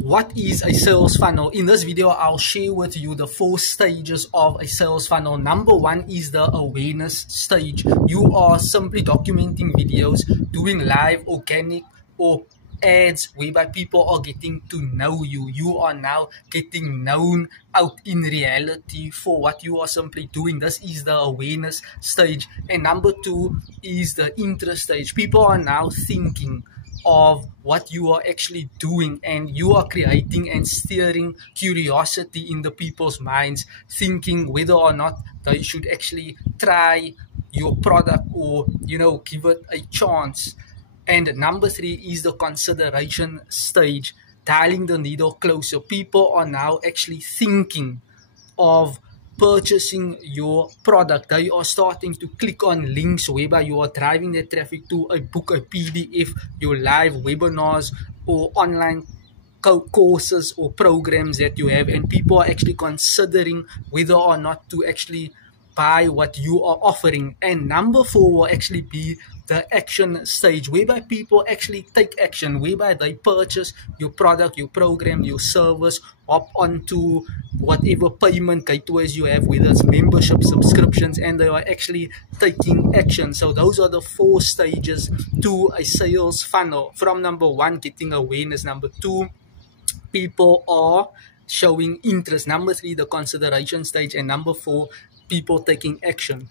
What is a sales funnel? In this video, I'll share with you the 4 stages of a sales funnel. Number 1 is the awareness stage. You are simply documenting videos, doing live, organic, or ads whereby people are getting to know you. You are now getting known out in reality for what you are simply doing. This is the awareness stage. And number 2 is the interest stage. People are now thinking of what you are actually doing, and you are creating and steering curiosity in the people's minds, thinking whether or not they should actually try your product or give it a chance. And number 3 is the consideration stage, dialing the needle closer. People are now actually thinking of purchasing your product. They are starting to click on links whereby you are driving their traffic to a book, a PDF, your live webinars or online courses or programs that you have, and people are actually considering whether or not to actually buy what you are offering. And number 4 will actually be the action stage, whereby people actually take action, whereby they purchase your product, your program, your service, hop onto whatever payment gateways you have, whether it's membership, subscriptions, and they are actually taking action. So those are the 4 stages to a sales funnel. From number 1, getting awareness. Number 2, people are showing interest. Number 3, the consideration stage. And number 4, people taking action.